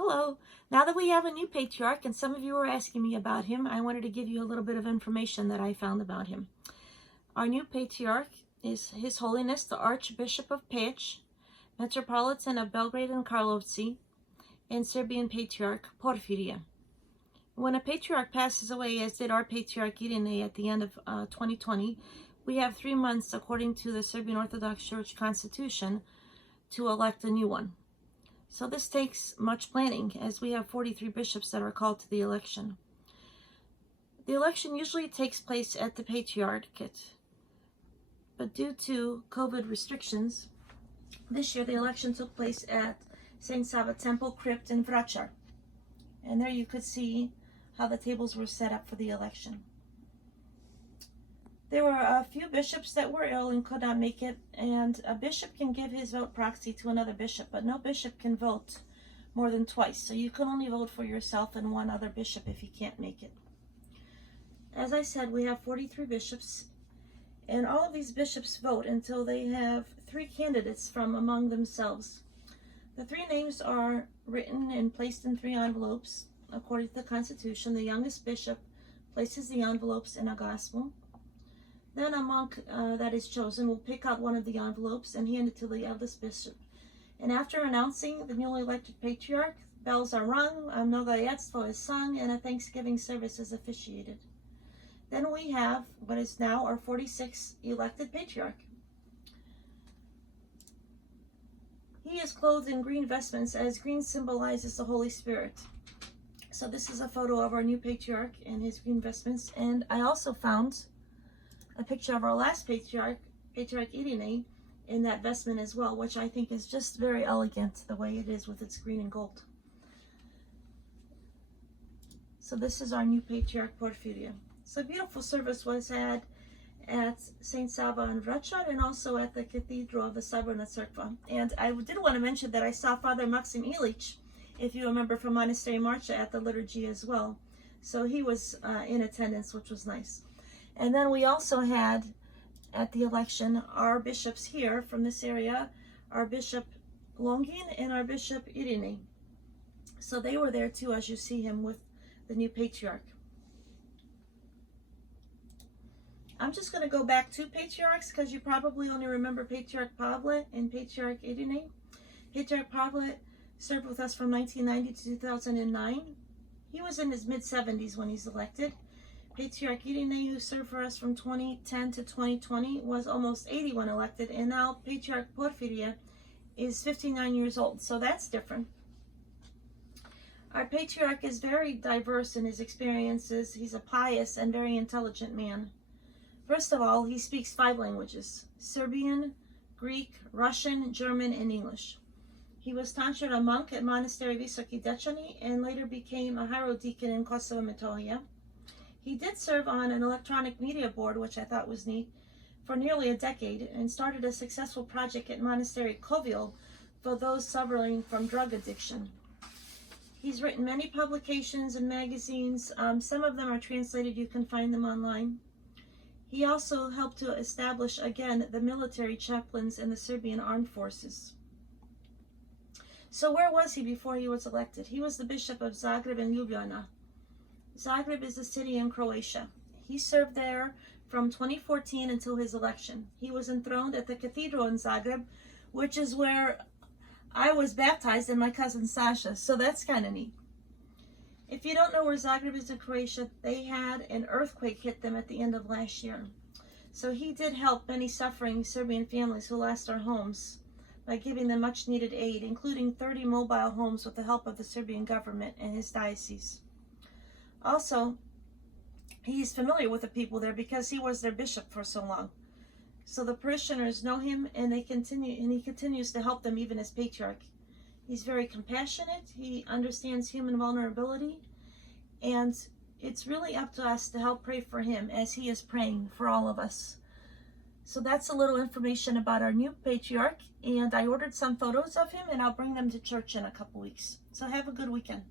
Hello. Now that we have a new patriarch, and some of you were asking me about him, I wanted to give you a little bit of information that I found about him. Our new patriarch is His Holiness the Archbishop of Peć, Metropolitan of Belgrade and Karlovci, and Serbian Patriarch Porfirije. When a patriarch passes away, as did our Patriarch Irene at the end of 2020, we have 3 months, according to the Serbian Orthodox Church Constitution, to elect a new one. So this takes much planning, as we have 43 bishops that are called to the election. The election usually takes place at the Patriarchate, but due to COVID restrictions, this year the election took place at St. Sava Temple Crypt in Vračar. And there you could see how the tables were set up for the election. There were a few bishops that were ill and could not make it, and a bishop can give his vote proxy to another bishop, but no bishop can vote more than twice. So you can only vote for yourself and one other bishop if you can't make it. As I said, we have 43 bishops, and all of these bishops vote until they have 3 candidates from among themselves. The 3 names are written and placed in 3 envelopes. According to the Constitution, the youngest bishop places the envelopes in a gospel. Then a monk that is chosen will pick out one of the envelopes and hand it to the eldest bishop. And after announcing the newly elected patriarch, bells are rung, a Mnogojetstvo is sung, and a thanksgiving service is officiated. Then we have what is now our 46th elected patriarch. He is clothed in green vestments, as green symbolizes the Holy Spirit. So this is a photo of our new patriarch in his green vestments. And I also found a picture of our last patriarch, Patriarch Irene, in that vestment as well, which I think is just very elegant, the way it is with its green and gold. So this is our new patriarch, Porfirije. So a beautiful service was had at St. Sava in Vračar and also at the Cathedral of the Saborna Crkva. And I did want to mention that I saw Father Maxim Ilić, if you remember, from Monastery Marcha at the liturgy as well. So he was in attendance, which was nice. And then we also had at the election our bishops here from this area, our Bishop Longin and our Bishop Irene. So they were there too, as you see him with the new patriarch. I'm just going to go back 2 patriarchs because you probably only remember Patriarch Pavle and Patriarch Irene. Patriarch Pavle served with us from 1990 to 2009. He was in his mid-70s when he's elected. Patriarch Irene, who served for us from 2010 to 2020, was almost 80 when elected, and now Patriarch Porfirije is 59 years old, so that's different. Our patriarch is very diverse in his experiences. He's a pious and very intelligent man. First of all, he speaks 5 languages: Serbian, Greek, Russian, German, and English. He was tonsured a monk at Monastery Visoki Dečani and later became a hierodeacon in Kosovo Metohija. He did serve on an electronic media board, which I thought was neat, for nearly a decade, and started a successful project at Monastery Kovil for those suffering from drug addiction. He's written many publications and magazines. Some of them are translated. You can find them online. He also helped to establish, again, the military chaplains in the Serbian armed forces. So where was he before he was elected? He was the bishop of Zagreb and Ljubljana. Zagreb is a city in Croatia. He served there from 2014 until his election. He was enthroned at the cathedral in Zagreb, which is where I was baptized and my cousin Sasha, so that's kind of neat. If you don't know where Zagreb is in Croatia, they had an earthquake hit them at the end of last year. So he did help many suffering Serbian families who lost their homes by giving them much needed aid, including 30 mobile homes with the help of the Serbian government and his diocese. Also, he's familiar with the people there because he was their bishop for so long. So the parishioners know him, and he continues to help them even as patriarch. He's very compassionate. He understands human vulnerability, and it's really up to us to help pray for him as he is praying for all of us. So that's a little information about our new patriarch, and I ordered some photos of him, and I'll bring them to church in a couple weeks. So have a good weekend.